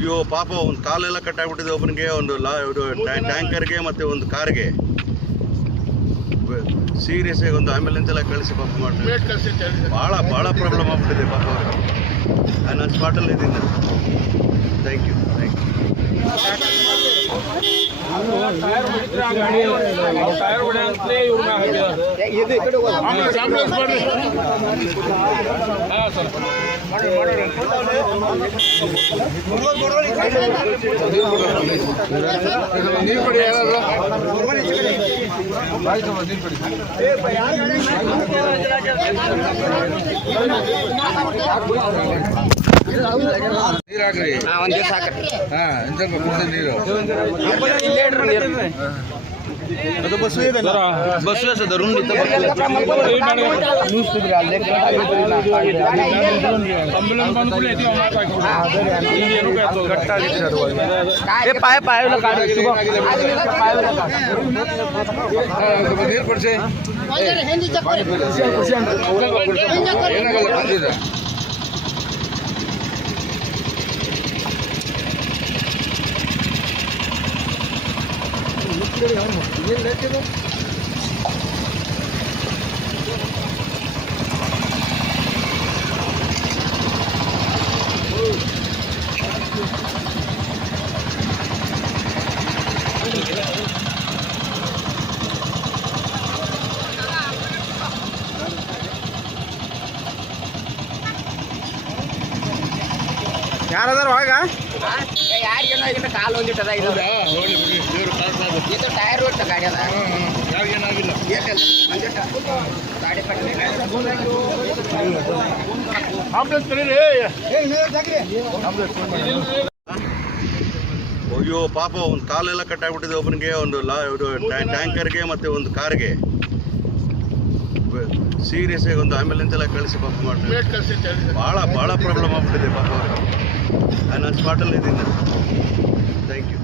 ಅಯ್ಯೋ ಪಾಪ ಒಂದು ಕಾಲೆಲ್ಲ ಕಟ್ಟಾಗ್ಬಿಟ್ಟಿದೆ ಒಬ್ಬನಿಗೆ, ಒಂದು ಟ್ಯಾಂಕರ್ಗೆ ಮತ್ತು ಒಂದು ಕಾರ್ಗೆ ಸೀರಿಯಸ್ ಆಗಿ ಒಂದು ಆಂಬ್ಯುಲೆನ್ಸ್ ಎಲ್ಲ ಕಳಿಸಿ ಪಾಪ ಮಾಡ್ತಾರೆ. ಭಾಳ ಪ್ರಾಬ್ಲಮ್ ಆಗ್ಬಿಟ್ಟಿದೆ ಪಾಪ ಅವ್ರಿಗೆ. ನಾನು ಸ್ಪಾಟಲ್ಲಿ ಇದ್ದೀನಿ. Thank you. ನೀರು ಹಾಕ್ರಿ. ಒಂದು ದಿವಸ ಹಾಕ್ರಿ. ಸ್ವಲ್ಪ ಕುಡಿದ ನೀರು. ಅದು ಬಸ್ಸು ಇದೆ, ಬಸ್ಸು ಸದ ರೂಮ್ ಇತ್ತು. ನೀರು ಕೊಡಿಸಿ. ಏನಾಗಲ್ಲ. ಯಾರದಾರ ಒಳಗ ಯಾರಿಗೇನೋ ಆಗಿಲ್ಲ, ಕಾಲು ಒಂದಿಟ್ಟದ. ಇದು ಟೈರ್ ಹೊಟ್ಟ ಗಾಡಿ ಅದ. ಏನಾಗಿಲ್ಲ. ಗಾಡಿ ಅಯ್ಯೋ ಪಾಪ ಒಂದು ಕಾಲೆಲ್ಲ ಕಟ್ಟಾಗ್ಬಿಟ್ಟಿದೆ ಒಬ್ಬನಿಗೆ, ಒಂದು ಟ್ಯಾಂಕರ್ಗೆ ಮತ್ತು ಒಂದು ಕಾರ್ಗೆ ಸೀರಿಯಸ್ ಆಗಿ ಒಂದು ಆಂಬ್ಯುಲೆನ್ಸ್ ಎಲ್ಲ ಕಳಿಸಿ ಪಾಪ ಮಾಡ್ತಾರೆ. ಭಾಳ ಪ್ರಾಬ್ಲಮ್ ಆಗ್ಬಿಟ್ಟಿದೆ ಪಾಪ ಅವ್ರಿಗೆ. ನಾನು ಸ್ಪಾಟಲ್ಲಿ ಇದ್ದೀನಿ. Thank you.